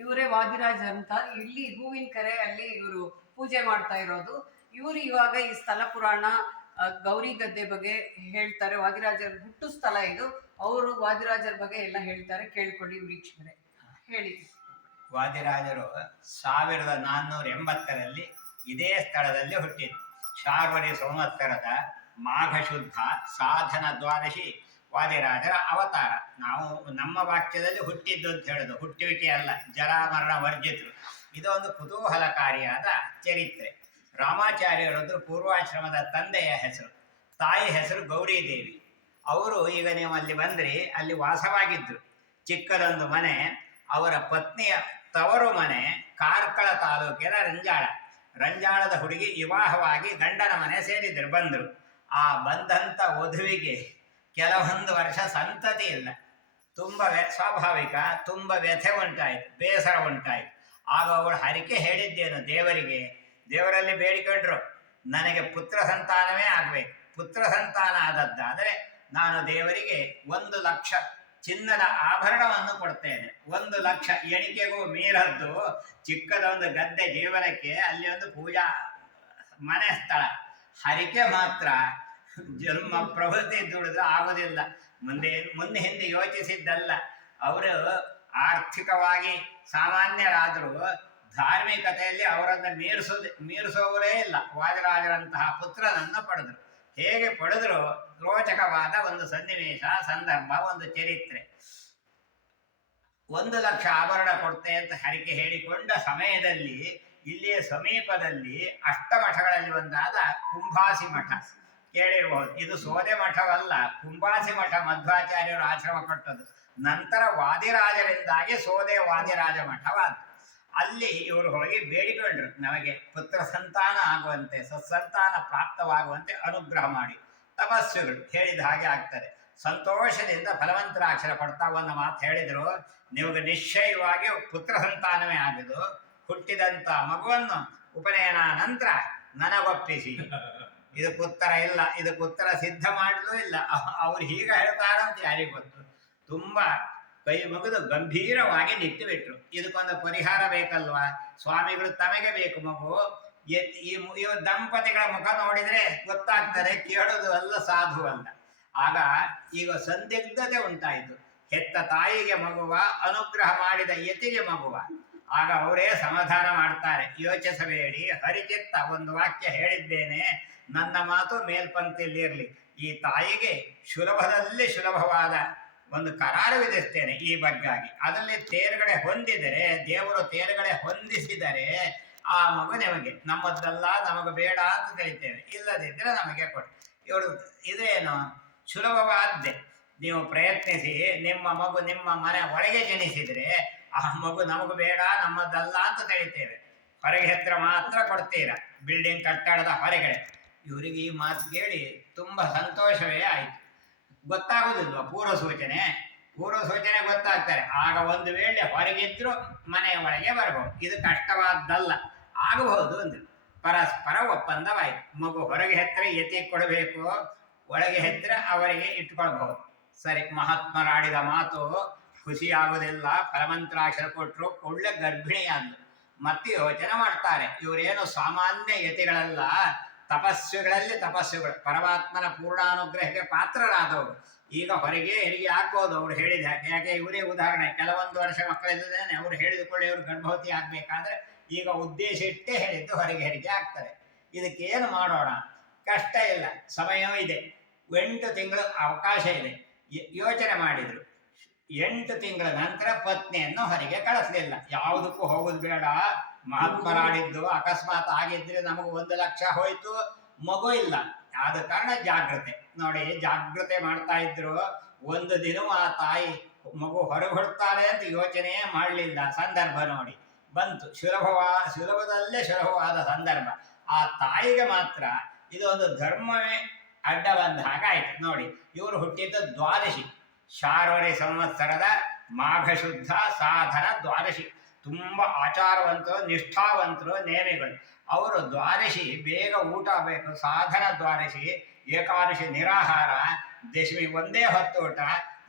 ಇವರೇ ವಾದಿರಾಜ್ ಅಂತ. ಇಲ್ಲಿ ಹೂವಿನ ಕೆರೆ ಅಲ್ಲಿ ಇವರು ಪೂಜೆ ಮಾಡ್ತಾ ಇರೋದು. ಇವರು ಇವಾಗ ಈ ಸ್ಥಳ ಪುರಾಣ ಗೌರಿ ಗದ್ದೆ ಬಗ್ಗೆ ಹೇಳ್ತಾರೆ. ವಾದಿರಾಜರ ಹುಟ್ಟು ಸ್ಥಳ ಇದು. ಅವರು ವಾದಿರಾಜರ ಬಗ್ಗೆ ಎಲ್ಲ ಹೇಳ್ತಾರೆ, ಕೇಳ್ಕೊಳ್ಳಿ ವೀಕ್ಷಕರೇ. ಹೇಳಿ. ವಾದಿರಾಜರು 1480ರಲ್ಲಿ ಇದೇ ಸ್ಥಳದಲ್ಲಿ ಹುಟ್ಟಿದ್ರು. ಶಾರ್ವರಿ ಸಂವತ್ಸರದ ಮಾಘ ಶುದ್ಧ ಸಾಧನ ದ್ವಾದಶಿ ವಾದಿರಾಜರ ಅವತಾರ. ನಾವು ನಮ್ಮ ವಾಕ್ಯದಲ್ಲಿ ಹುಟ್ಟಿದ್ದು ಅಂತ ಹೇಳೋದು, ಹುಟ್ಟುವಿಕೆ ಅಲ್ಲ, ಜರಾಮರಣ ವರ್ಜಿತರು. ಇದೊಂದು ಕುತೂಹಲಕಾರಿಯಾದ ಚರಿತ್ರೆ. ರಾಮಾಚಾರ್ಯರೊಂದು ಪೂರ್ವಾಶ್ರಮದ ತಂದೆಯ ಹೆಸರು, ತಾಯಿ ಹೆಸರು ಗೌರಿದೇವಿ. ಅವರು ಈಗ ನೀವು ಅಲ್ಲಿ ಬಂದ್ರಿ, ಅಲ್ಲಿ ವಾಸವಾಗಿದ್ದರು. ಚಿಕ್ಕದೊಂದು ಮನೆ. ಅವರ ಪತ್ನಿಯ ತವರು ಮನೆ ಕಾರ್ಕಳ ತಾಲೂಕಿನ ರಂಜಾಳದ ಹುಡುಗಿ ವಿವಾಹವಾಗಿ ಗಂಡನ ಮನೆ ಸೇರಿದ್ರು, ಬಂದರು. ಆ ಬಂದಂಥ ವಧುವಿಗೆ ಕೆಲವೊಂದು ವರ್ಷ ಸಂತತಿ ಇಲ್ಲ. ತುಂಬ ಸ್ವಾಭಾವಿಕ, ತುಂಬ ವ್ಯಥೆ ಉಂಟಾಯಿತು, ಬೇಸರ ಉಂಟಾಯಿತು. ಆಗ ಅವಳು ಹರಿಕೆ ಹೇಳಿದ್ದೇನು ದೇವರಿಗೆ, ದೇವರಲ್ಲಿ ಬೇಡಿಕೊಂಡ್ರು, ನನಗೆ ಪುತ್ರ ಸಂತಾನವೇ ಆಗಬೇಕು. ಪುತ್ರ ಸಂತಾನ ಆದದ್ದಾದರೆ ನಾನು ದೇವರಿಗೆ 1 ಲಕ್ಷ ಚಿನ್ನದ ಆಭರಣವನ್ನು ಕೊಡ್ತೇನೆ. 1 ಲಕ್ಷ ಎಣಿಕೆಗೂ ಮೀರದ್ದು. ಚಿಕ್ಕದೊಂದು ಗದ್ದೆ ಜೀವನಕ್ಕೆ ಅಲ್ಲಿ ಒಂದು ಪೂಜಾ ಮನೆ ಸ್ಥಳ. ಹರಿಕೆ ಮಾತ್ರ ಜನ್ಮ ಪ್ರವೃತ್ತಿ ದುಡಿದ್ರೆ ಆಗೋದಿಲ್ಲ. ಮುಂದೆ ಹಿಂದೆ ಯೋಚಿಸಿದ್ದಲ್ಲ. ಅವರು ಆರ್ಥಿಕವಾಗಿ ಸಾಮಾನ್ಯರಾದರೂ ಧಾರ್ಮಿಕತೆಯಲ್ಲಿ ಅವರನ್ನು ಮೀರಿಸೋವರೇ ಇಲ್ಲ. ವಾದಿರಾಜರಂತಹ ಪುತ್ರನನ್ನು ಪಡೆದರು. ಹೇಗೆ ಪಡೆದರೂ ರೋಚಕವಾದ ಒಂದು ಸನ್ನಿವೇಶ, ಸಂದರ್ಭ, ಒಂದು ಚರಿತ್ರೆ. 1 ಲಕ್ಷ ಆಭರಣ ಕೊಡ್ತೆ ಅಂತ ಹರಿಕೆ ಹೇಳಿಕೊಂಡ ಸಮಯದಲ್ಲಿ ಇಲ್ಲಿಯ ಸಮೀಪದಲ್ಲಿ ಅಷ್ಟಮಠಗಳಲ್ಲಿ ಒಂದಾದ ಕುಂಭಾಸಿ ಮಠ ಕೇಳಿರಬಹುದು. ಇದು ಸೋದೆ ಮಠವಲ್ಲ, ಕುಂಭಾಸಿ ಮಠ ಮಧ್ವಾಚಾರ್ಯರು ಆಶ್ರಮ ಕೊಟ್ಟದ್ದು. ನಂತರ ವಾದಿರಾಜರಿಂದಾಗಿ ಸೋದೆ ವಾದಿರಾಜ ಮಠವಾದ. ಅಲ್ಲಿ ಇವರು ಹೋಗಿ ಬೇಡಿಕೊಂಡ್ರು, ನಮಗೆ ಪುತ್ರ ಸಂತಾನ ಆಗುವಂತೆ, ಸತ್ಸಂತಾನ ಪ್ರಾಪ್ತವಾಗುವಂತೆ ಅನುಗ್ರಹ ಮಾಡಿ. ತಪಸ್ಸುಗಳು ಹೇಳಿದ ಹಾಗೆ ಆಗ್ತದೆ. ಸಂತೋಷದಿಂದ ಫಲವಂತರಾಕ್ಷರ ಕೊಡ್ತಾ ಒಂದು ಮಾತು ಹೇಳಿದರು, ನಿಮಗೆ ನಿಶ್ಚಯವಾಗಿ ಪುತ್ರ ಸಂತಾನವೇ ಆಗುದು. ಹುಟ್ಟಿದಂಥ ಮಗುವನ್ನು ಉಪನಯನ ನಂತರ ನನಗೊಪ್ಪಿಸಿ. ಇದಕ್ಕೆ ಉತ್ತರ ಇಲ್ಲ, ಇದಕ್ಕೆ ಉತ್ತರ ಸಿದ್ಧ ಮಾಡಲೂ ಇಲ್ಲ. ಅವ್ರು ಹೀಗೆ ಹೇಳ್ತಾರಂತ ಯಾರಿಗೆ ಗೊತ್ತು. ತುಂಬ ಕೈ ಮುಗಿದು ಗಂಭೀರವಾಗಿ ನಿಟ್ಟು ಬಿಟ್ರು. ಇದಕ್ಕೊಂದು ಪರಿಹಾರ ಬೇಕಲ್ವಾ ಸ್ವಾಮಿಗಳು, ತಮಗೆ ಬೇಕು ಮಗು. ಈ ದಂಪತಿಗಳ ಮುಖ ನೋಡಿದರೆ ಗೊತ್ತಾಗ್ತದೆ, ಕೇಳೋದು ಅಲ್ಲ, ಸಾಧು ಅಲ್ಲ. ಆಗ ಈಗ ಸಂದಿಗ್ಧತೆ ಉಂಟಾಯಿತು. ಹೆತ್ತ ತಾಯಿಗೆ ಮಗುವ, ಅನುಗ್ರಹ ಮಾಡಿದ ಯತಿಗೆ ಮಗುವ. ಆಗ ಅವರೇ ಸಮಾಧಾನ ಮಾಡ್ತಾರೆ, ಯೋಚಿಸಬೇಡಿ, ಹರಿಚಿತ್ತ ಒಂದು ವಾಕ್ಯ ಹೇಳಿದ್ದೇನೆ, ನನ್ನ ಮಾತು ಮೇಲ್ಪಂಕ್ತಿಯಲ್ಲಿರಲಿ. ಈ ತಾಯಿಗೆ ಸುಲಭದಲ್ಲಿ ಸುಲಭವಾದ ಒಂದು ಕರಾರು ವಿಧಿಸ್ತೇನೆ ಈ ಬಗ್ಗಾಗಿ. ಅದರಲ್ಲಿ ತೇರ್ಗಡೆ ಹೊಂದಿದರೆ, ದೇವರು ತೇರ್ಗಡೆ ಹೊಂದಿಸಿದರೆ ಆ ಮಗು ನಿಮಗೆ, ನಮ್ಮದಲ್ಲ, ನಮಗೆ ಬೇಡ ಅಂತ ತಿಳಿತೇವೆ. ಇಲ್ಲದಿದ್ದರೆ ನಮಗೆ ಕೊಡಿ. ಇವರು ಇದೇನು ಸುಲಭವಾದ್ದೆ. ನೀವು ಪ್ರಯತ್ನಿಸಿ, ನಿಮ್ಮ ಮಗು ನಿಮ್ಮ ಮನೆ ಒಳಗೆ ಜನಿಸಿದರೆ ಆ ಮಗು ನಮಗೂ ಬೇಡ, ನಮ್ಮದಲ್ಲ ಅಂತ ತಿಳಿತೇವೆ. ಹೊರಗೆ ಹತ್ರ ಮಾತ್ರ ಕೊಡ್ತೀರ, ಬಿಲ್ಡಿಂಗ್ ಕಟ್ಟಡದ ಹೊರಗಡೆ. ಇವರಿಗೆ ಈ ಮಾತು ಕೇಳಿ ತುಂಬ ಸಂತೋಷವೇ ಆಯಿತು. ಗೊತ್ತಾಗೋದಿಲ್ವ ಪೂರ್ವ ಸೂಚನೆ ಗೊತ್ತಾಗ್ತಾರೆ. ಆಗ ಒಂದು ವೇಳೆ ಹೊರಗಿದ್ರು ಮನೆಯ ಒಳಗೆ ಬರಬಹುದು. ಇದು ಕಷ್ಟವಾದ್ದಲ್ಲ, ಆಗಬಹುದು ಅಂದ್ರು. ಪರಸ್ಪರ ಒಪ್ಪಂದವಾಯಿತು. ಮಗು ಹೊರಗೆ ಹೆತ್ತರೆ ಯತಿ ಕೊಡಬೇಕು, ಒಳಗೆ ಹೆತ್ತರೆ ಅವರಿಗೆ ಇಟ್ಕೊಳ್ಬಹುದು. ಸರಿ, ಮಹಾತ್ಮರಾಡಿದ ಮಾತು ಖುಷಿಯಾಗುವುದಿಲ್ಲ. ಫಲಮಂತ್ರಾಕ್ಷರ ಕೊಟ್ಟರು, ಒಳ್ಳೆ ಗರ್ಭಿಣಿಯಾದ್ಲು. ಮತ್ತೆ ಯೋಚನೆ ಮಾಡ್ತಾರೆ, ಇವರೇನು ಸಾಮಾನ್ಯ ಯತಿಗಳಲ್ಲ, ತಪಸ್ಸುಗಳಲ್ಲಿ ತಪಸ್ಸುಗಳು, ಪರಮಾತ್ಮನ ಪೂರ್ಣಾನುಗ್ರಹಕ್ಕೆ ಪಾತ್ರರಾದವರು. ಈಗ ಹೊರಗೆ ಹೆರಿಗೆ ಆಗ್ಬೋದು ಅವ್ರು ಹೇಳಿದ ಹಾಗೆ. ಯಾಕೆ ಇವರೇ ಉದಾಹರಣೆ, ಕೆಲವೊಂದು ವರ್ಷ ಮಕ್ಕಳಿದ್ದೇನೆ ಅವ್ರು ಹೇಳಿದುಕೊಳ್ಳಿ ಇವರು ಗರ್ಭವತಿ ಆಗಬೇಕಾದ್ರೆ ಈಗ ಉದ್ದೇಶ ಇಟ್ಟೇ ಹೇಳಿದ್ದು ಹೊರಗೆ ಹೆರಿಗೆ ಆಗ್ತಾರೆ. ಇದಕ್ಕೆ ಏನು ಮಾಡೋಣ? ಕಷ್ಟ ಇಲ್ಲ, ಸಮಯವೂ ಇದೆ, 8 ತಿಂಗಳು ಅವಕಾಶ ಇದೆ. ಯೋಚನೆ ಮಾಡಿದರು. 8 ತಿಂಗಳ ನಂತರ ಪತ್ನಿಯನ್ನು ಹೊರಗೆ ಕಳಿಸ್ಲಿಲ್ಲ. ಯಾವುದಕ್ಕೂ ಹೋಗುದು ಬೇಡ, ಮಹಾತ್ಮರಾಡಿದ್ದು ಅಕಸ್ಮಾತ್ ಆಗಿದ್ರೆ ನಮಗೆ 1 ಲಕ್ಷ ಹೋಯ್ತು, ಮಗು ಇಲ್ಲ. ಆದ ಕಾರಣ ಜಾಗ್ರತೆ ನೋಡಿ, ಜಾಗ್ರತೆ ಮಾಡ್ತಾ ಇದ್ರು. ಒಂದು ದಿನವೂ ಆ ತಾಯಿ ಮಗು ಹೊರಗೆ ಹೊಡ್ತಾರೆ ಅಂತ ಯೋಚನೆ ಮಾಡಲಿಲ್ಲ. ಸಂದರ್ಭ ನೋಡಿ ಬಂತು, ಸುಲಭದಲ್ಲೇ ಸುಲಭವಾದ ಸಂದರ್ಭ. ಆ ತಾಯಿಗೆ ಮಾತ್ರ ಇದೊಂದು ಧರ್ಮವೇ ಅಡ್ಡ ಬಂದ ಹಾಗಾಯ್ತು ನೋಡಿ. ಇವರು ಹುಟ್ಟಿದ್ದು ದ್ವಾದಶಿ, ಶಾರ್ವರಿ ಸಂವತ್ಸರದ ಮಾಘ ಶುದ್ಧ ಸಾಧನ ದ್ವಾದಶಿ. ತುಂಬ ಆಚಾರವಂತರು, ನಿಷ್ಠಾವಂತರು, ನೇಮಿಗಳು. ಅವರು ದ್ವಾದಶಿ ಬೇಗ ಊಟ ಬೇಕು, ಸಾಧನ ದ್ವಾದಶಿ, ಏಕಾದಶಿ ನಿರಾಹಾರ, ದಶಮಿ ಒಂದೇ ಹೊತ್ತು ಊಟ,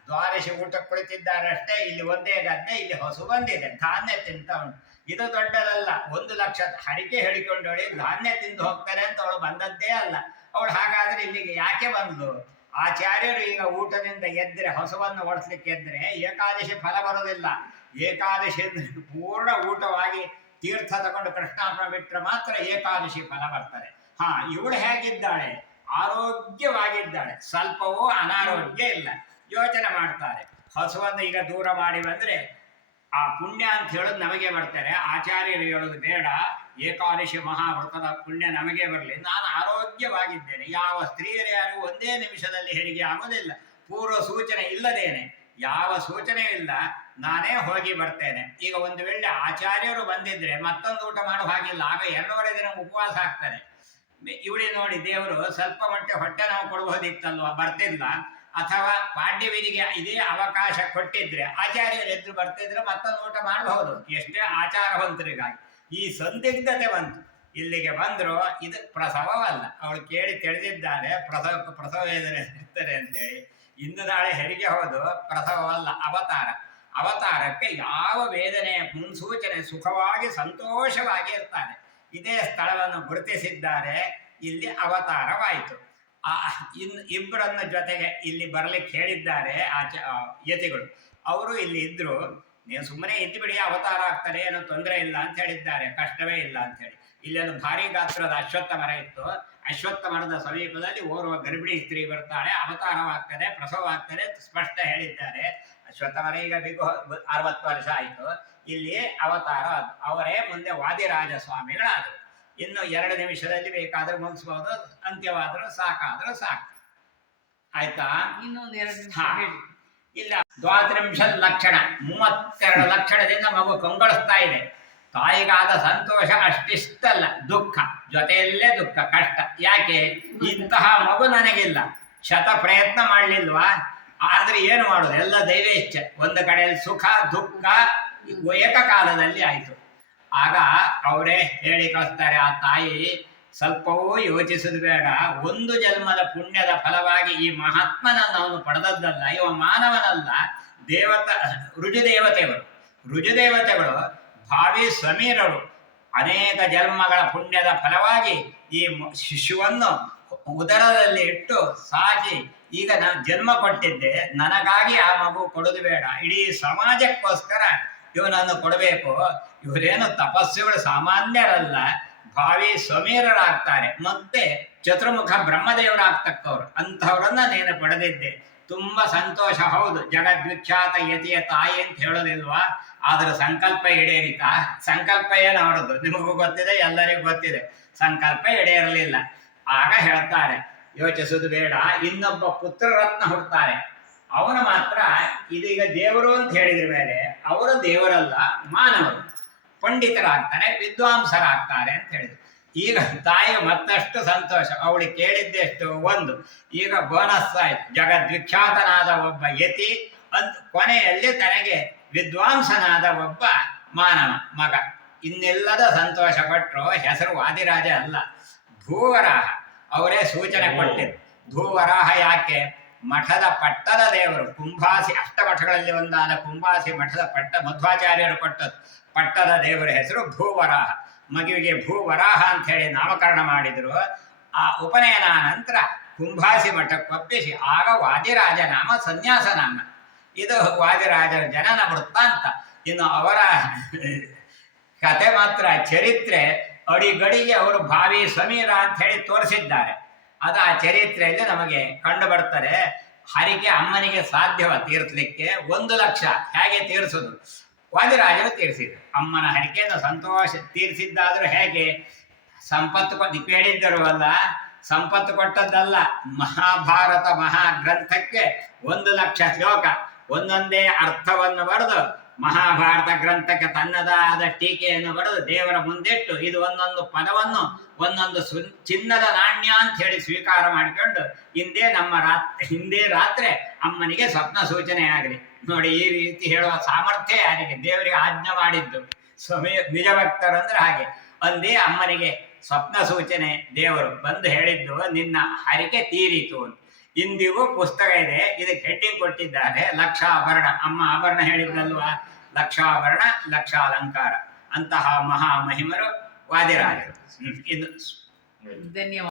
ದ್ವಾದಶಿ ಊಟಕ್ಕೆ ಕುಳಿತಿದ್ದಾರಷ್ಟೇ. ಇಲ್ಲಿ ಒಂದೇ ಗದ್ದೆ, ಇಲ್ಲಿ ಹಸು ಬಂದಿದೆ, ಧಾನ್ಯ ತಿಂತ ಉಂಟು. ಇದು ದೊಡ್ಡದಲ್ಲ. 1,00,000 ಹರಿಕೆ ಹೇಳಿಕೊಂಡವಳಿ ಧಾನ್ಯ ತಿಂದು ಹೋಗ್ತಾರೆ ಅಂತ ಅವಳು ಬಂದದ್ದೇ ಅಲ್ಲ. ಅವಳು ಹಾಗಾದ್ರೆ ಇಲ್ಲಿಗೆ ಯಾಕೆ ಬಂದ್ಲು? ಆಚಾರ್ಯರು ಈಗ ಊಟದಿಂದ ಎದ್ರೆ, ಹಸುವನ್ನು ಓಡಿಸ್ಲಿಕ್ಕೆ ಎದ್ರೆ ಏಕಾದಶಿ ಫಲ ಬರೋದಿಲ್ಲ. ಏಕಾದಶಿ ಪೂರ್ಣ ಊಟವಾಗಿ ತೀರ್ಥ ತಗೊಂಡು ಕೃಷ್ಣಾರ್ಪಣ ಬಿಟ್ಟರೆ ಮಾತ್ರ ಏಕಾದಶಿ ಫಲ ಬರ್ತದೆ. ಇವಳು ಹೇಗಿದ್ದಾಳೆ? ಆರೋಗ್ಯವಾಗಿದ್ದಾಳೆ, ಸ್ವಲ್ಪವೂ ಅನಾರೋಗ್ಯ ಇಲ್ಲ. ಯೋಚನೆ ಮಾಡ್ತಾರೆ, ಹಸುವನ್ನು ಈಗ ದೂರ ಮಾಡಿ ಬಂದ್ರೆ ಆ ಪುಣ್ಯ ಅಂತ ಹೇಳೋದು ನಮಗೆ ಬರ್ತಾರೆ. ಆಚಾರ್ಯರು ಹೇಳೋದು ಬೇಡ, ಏಕಾದಶಿ ಮಹಾವ್ರತದ ಪುಣ್ಯ ನಮಗೆ ಬರಲಿ. ನಾನು ಆರೋಗ್ಯವಾಗಿದ್ದೇನೆ, ಯಾವ ಸ್ತ್ರೀಯರೇ ಯಾರು ಒಂದೇ ನಿಮಿಷದಲ್ಲಿ ಹೆರಿಗೆ ಆಗೋದಿಲ್ಲ. ಪೂರ್ವ ಸೂಚನೆ ಇಲ್ಲದೇನೆ, ಯಾವ ಸೂಚನೆ ಇಲ್ಲ, ನಾನೇ ಹೋಗಿ ಬರ್ತೇನೆ. ಈಗ ಒಂದು ವೇಳೆ ಆಚಾರ್ಯರು ಬಂದಿದ್ರೆ ಮತ್ತೊಂದು ಊಟ ಮಾಡೋ ಹಾಗಿಲ್ಲ, ಆಗ 2.5 ದಿನ ಉಪವಾಸ ಆಗ್ತಾರೆ. ಇವಳಿ ನೋಡಿ, ದೇವರು ಸ್ವಲ್ಪ ಮಟ್ಟಿಗೆ ಹೊಟ್ಟೆ ನಾವು ಕೊಡಬಹುದಿತ್ತಲ್ವ, ಬರ್ತಿಲ್ಲ. ಅಥವಾ ಪಾಂಡ್ಯವಿನಿಗೆ ಇದೇ ಅವಕಾಶ ಕೊಟ್ಟಿದ್ರೆ ಆಚಾರ್ಯರು ಎದ್ದು ಬರ್ತಿದ್ರೆ ಮತ್ತೊಂದು ಊಟ ಮಾಡಬಹುದು, ಎಷ್ಟೇ ಆಚಾರವಂತರಿಗಾಗಿ. ಈ ಸಂದಿಗ್ಧತೆ ಬಂತು. ಇಲ್ಲಿಗೆ ಬಂದ್ರು, ಇದು ಪ್ರಸವವಲ್ಲ. ಅವಳು ಕೇಳಿ ತಿಳಿದಿದ್ದಾಳೆ ಪ್ರಸವ ವೇದನೆ ಇರ್ತಾರೆ ಅಂತೇಳಿ. ಇಂದು ನಾಳೆ ಹೆರಿಗೆ ಹೋದು ಪ್ರಸವವಲ್ಲ, ಅವತಾರ. ಅವತಾರಕ್ಕೆ ಯಾವ ವೇದನೆಯ ಮುನ್ಸೂಚನೆ, ಸುಖವಾಗಿ ಸಂತೋಷವಾಗಿ ಇರ್ತಾರೆ. ಇದೇ ಸ್ಥಳವನ್ನು ಗುರುತಿಸಿದ್ದಾರೆ, ಇಲ್ಲಿ ಅವತಾರವಾಯಿತು. ಇಬ್ಬರನ್ನ ಜೊತೆಗೆ ಇಲ್ಲಿ ಬರ್ಲಿಕ್ಕೆ ಹೇಳಿದ್ದಾರೆ ಯತಿಗಳು. ಅವರು ಇಲ್ಲಿ ಇದ್ರು, ನೀವು ಸುಮ್ಮನೆ ಇದ್ದು ಬಿಡಿ, ಅವತಾರ ಆಗ್ತಾರೆ, ಏನೋ ತೊಂದರೆ ಇಲ್ಲ ಅಂತ ಹೇಳಿದ್ದಾರೆ, ಕಷ್ಟವೇ ಇಲ್ಲ ಅಂತ ಹೇಳಿ. ಇಲ್ಲಿ ಒಂದು ಭಾರಿ ಗಾತ್ರದ ಅಶ್ವತ್ಥ ಮರ ಇತ್ತು. ಅಶ್ವತ್ಥ ಮರದ ಸಮೀಪದಲ್ಲಿ ಓರ್ವ ಗರ್ಭಿಣಿ ಸ್ತ್ರೀ ಬರ್ತಾಳೆ, ಅವತಾರವಾಗ್ತಾರೆ, ಪ್ರಸವವಾಗ್ತಾರೆ, ಸ್ಪಷ್ಟ ಹೇಳಿದ್ದಾರೆ. ಅಶ್ವತ್ಥ ಮರ ಈಗ 60 ವರ್ಷ ಆಯಿತು. ಇಲ್ಲಿ ಅವತಾರ ಅವರೇ ಮುಂದೆ ವಾದಿರಾಜ ಸ್ವಾಮಿಗಳಾದರು. ಇನ್ನು 2 ನಿಮಿಷದಲ್ಲಿ ಬೇಕಾದ್ರೂ ಮುಗಿಸ್ಬೋದು, ಅಂತ್ಯವಾದರೂ ಸಾಕಾದ್ರೂ ಸಾಕು. ಆಯ್ತಾ? ಇನ್ನೊಂದು 2 ನಿಮಿಷ ಇಲ್ಲ, 32 ಲಕ್ಷಣ, 32 ಲಕ್ಷಣದಿಂದ ಮಗು ಕಂಗೊಳಿಸ್ತಾ ಇದೆ. ತಾಯಿಗಾದ ಸಂತೋಷ ಅಷ್ಟಿಷ್ಟಲ್ಲ, ದುಃಖ ಜೊತೆಯಲ್ಲೇ ದುಃಖ, ಕಷ್ಟ. ಯಾಕೆ? ಇಂತಹ ಮಗು ನನಗಿಲ್ಲ, ಶತ ಪ್ರಯತ್ನ ಮಾಡಲಿಲ್ವಾ? ಆದ್ರೆ ಏನು ಮಾಡೋದು, ಎಲ್ಲ ದೈವೇಚ್ಛ. ಒಂದು ಕಡೆಯಲ್ಲಿ ಸುಖ ದುಃಖ ಏಕಕಾಲದಲ್ಲಿ ಆಯಿತು. ಆಗ ಅವರೇ ಹೇಳಿ ಕಳಿಸ್ತಾರೆ, ಆ ತಾಯಿ ಸ್ವಲ್ಪವೂ ಯೋಚಿಸುದು ಬೇಡ, ಒಂದು ಜನ್ಮದ ಪುಣ್ಯದ ಫಲವಾಗಿ ಈ ಮಹಾತ್ಮನನ್ನು ಅವನು ಪಡೆದದ್ದಲ್ಲ, ಇವ ಮಾನವನಲ್ಲ, ರುಜುದೇವತೆಗಳು ಭಾವಿ ಸಮೀರರು ಅನೇಕ ಜನ್ಮಗಳ ಪುಣ್ಯದ ಫಲವಾಗಿ ಈ ಶಿಶುವನ್ನು ಉದರದಲ್ಲಿ ಇಟ್ಟು ಸಾಕಿ ಈಗ ನಾನು ಜನ್ಮ ಕೊಟ್ಟಿದ್ದೆ, ನನಗಾಗಿ ಆ ಮಗು ಕೊಡೋದು ಬೇಡ, ಇಡೀ ಸಮಾಜಕ್ಕೋಸ್ಕರ ಇವನನ್ನು ಕೊಡಬೇಕು. ಇವರೇನು ತಪಸ್ಸುಗಳು ಸಾಮಾನ್ಯರಲ್ಲ, ಭಾವಿ ಸಮೀರರಾಗ್ತಾರೆ, ಮತ್ತೆ ಚತುರ್ಮುಖ ಬ್ರಹ್ಮದೇವರಾಗ್ತಕ್ಕವ್ರು. ಅಂಥವ್ರನ್ನ ನೀನು ಪಡೆದಿದ್ದೆ, ತುಂಬಾ ಸಂತೋಷ. ಹೌದು, ಜಗದ್ವಿಖ್ಯಾತ ಯತಿಯ ತಾಯಿ ಅಂತ ಹೇಳೋದಿಲ್ವಾ? ಆದ್ರೆ ಸಂಕಲ್ಪ ಈಡೇರಿತಾ? ಸಂಕಲ್ಪ ಏನು ಅವರದ್ದು ನಿಮಗೂ ಗೊತ್ತಿದೆ, ಎಲ್ಲರಿಗೂ ಗೊತ್ತಿದೆ. ಸಂಕಲ್ಪ ಈಡೇರಲಿಲ್ಲ. ಆಗ ಹೇಳ್ತಾರೆ, ಯೋಚಿಸುದು ಬೇಡ, ಇನ್ನೊಬ್ಬ ಪುತ್ರರತ್ನ ಹುಡ್ತಾರೆ, ಅವನು ಮಾತ್ರ ಇದೀಗ ದೇವರು ಅಂತ ಹೇಳಿದ್ರ ಮೇಲೆ ಅವರು ದೇವರಲ್ಲ, ಮಾನವರು, ಪಂಡಿತರಾಗ್ತಾರೆ, ವಿದ್ವಾಂಸರಾಗ್ತಾರೆ ಅಂತ ಹೇಳಿದ್ರು. ಈಗ ತಾಯಿ ಮತ್ತಷ್ಟು ಸಂತೋಷ. ಅವಳಿಗೆ ಕೇಳಿದ್ದೆಷ್ಟು? ಒಂದು. ಈಗ ಬೋನಸ್ ಆಯ್ತು, ಜಗದ್ವಿಖ್ಯಾತನಾದ ಒಬ್ಬ ಯತಿ ಅಂತ ಕೊನೆಯಲ್ಲಿ ತನಗೆ ವಿದ್ವಾಂಸನಾದ ಒಬ್ಬ ಮಾನವ ಮಗ. ಇನ್ನೆಲ್ಲದ ಸಂತೋಷ ಪಟ್ಟರು. ಹೆಸರು ವಾದಿರಾಜ ಅಲ್ಲ, ಭೂವರಾಹ. ಅವರೇ ಸೂಚನೆ ಕೊಟ್ಟಿದ್ದು. ಭೂವರಾಹ ಯಾಕೆ? ಮಠದ ಪಟ್ಟದ ದೇವರು, ಕುಂಭಾಸಿ, ಅಷ್ಟಮಠಗಳಲ್ಲಿ ಒಂದಾದ ಕುಂಭಾಸಿ ಮಠದ ಪಟ್ಟ ಮಧ್ವಾಚಾರ್ಯರು ಕೊಟ್ಟದ್ದು. ಪಟ್ಟದ ದೇವರ ಹೆಸರು ಭೂವರಾಹ. ಮಗುವಿಗೆ ಭೂವರಾಹ ಅಂತ ಹೇಳಿ ನಾಮಕರಣ ಮಾಡಿದ್ರು. ಆ ಉಪನಯನ ನಂತರ ಕುಂಭಾಸಿ ಮಠಕ್ಕೆ ಒಪ್ಪಿಸಿ ಆಗ ವಾದಿರಾಜ ನಾಮ ಸನ್ಯಾಸ ನಾಮ. ಇದು ವಾದಿರಾಜರ ಜನನ ವೃತ್ತಾಂತ. ಇನ್ನು ಅವರ ಕತೆ ಮಾತ್ರ, ಚರಿತ್ರೆ ಅಡಿಗಡಿಗೆ ಅವರು ಭಾವಿ ಸಮೀರ ಅಂತ ಹೇಳಿ ತೋರಿಸಿದ್ದಾರೆ. ಅದು ಆ ಚರಿತ್ರೆಯಲ್ಲಿ ನಮಗೆ ಕಂಡು ಬರ್ತದೆ. ಹರಿಕೆ ಅಮ್ಮನಿಗೆ ಸಾಧ್ಯವ ತೀರಿಸಲಿಕ್ಕೆ? 1,00,000 ಹೇಗೆ ತೀರಿಸೋದು? ವಾದಿರಾಜರು ತೀರಿಸಿದ್ರು. ಅಮ್ಮನ ಹರಿಕೆಯನ್ನು ಸಂತೋಷ ತೀರಿಸಿದ್ದಾದ್ರೂ ಹೇಗೆ? ಸಂಪತ್ತು ಕೇಳಿದ್ದರು ಅಲ್ಲ, ಸಂಪತ್ತು ಕೊಟ್ಟದ್ದಲ್ಲ. ಮಹಾಭಾರತ ಮಹಾಗ್ರಂಥಕ್ಕೆ 1,00,000 ಶ್ಲೋಕ, ಒಂದೊಂದೇ ಅರ್ಥವನ್ನು ಬರೆದು ಮಹಾಭಾರತ ಗ್ರಂಥಕ್ಕೆ ತನ್ನದಾದ ಟೀಕೆಯನ್ನು ಬರೆದು ದೇವರ ಮುಂದಿಟ್ಟು ಇದು ಒಂದೊಂದು ಪದವನ್ನು ಒಂದೊಂದು ಚಿನ್ನದ ನಾಣ್ಯ ಅಂತ ಹೇಳಿ ಸ್ವೀಕಾರ ಮಾಡಿಕೊಂಡು ಹಿಂದೆ ರಾತ್ರಿ ಅಮ್ಮನಿಗೆ ಸ್ವಪ್ನ ಸೂಚನೆ ಆಗಲಿ. ನೋಡಿ, ಈ ರೀತಿ ಹೇಳುವ ಸಾಮರ್ಥ್ಯ ಯಾರಿಗೆ? ದೇವರಿಗೆ ಆಜ್ಞೆ ಮಾಡಿದ್ದು. ನಿಜ ಭಕ್ತರಂದ್ರೆ ಹಾಗೆ. ಒಂದೇ ಅಮ್ಮನಿಗೆ ಸ್ವಪ್ನ ಸೂಚನೆ ದೇವರು ಬಂದು ಹೇಳಿದ್ದು, ನಿನ್ನ ಹರಿಕೆ ತೀರಿತು ಅಂತ. ಇಂದಿಗೂ ಪುಸ್ತಕ ಇದೆ. ಇದಕ್ಕೆ ಹೆಡ್ಡಿಂಗ್ ಕೊಟ್ಟಿದ್ದಾರೆ ಲಕ್ಷಾಭರಣ. ಅಮ್ಮ ಆಭರಣ ಹೇಳಿದ್ನಲ್ವಾ, ಲಕ್ಷಾಭರಣ ಲಕ್ಷಾಲಂಕಾರ. ಅಂತಹ ಮಹಾ ಮಹಿಮರು ವಾದಿರಾಜರು. ಇದು ಧನ್ಯವಾದ.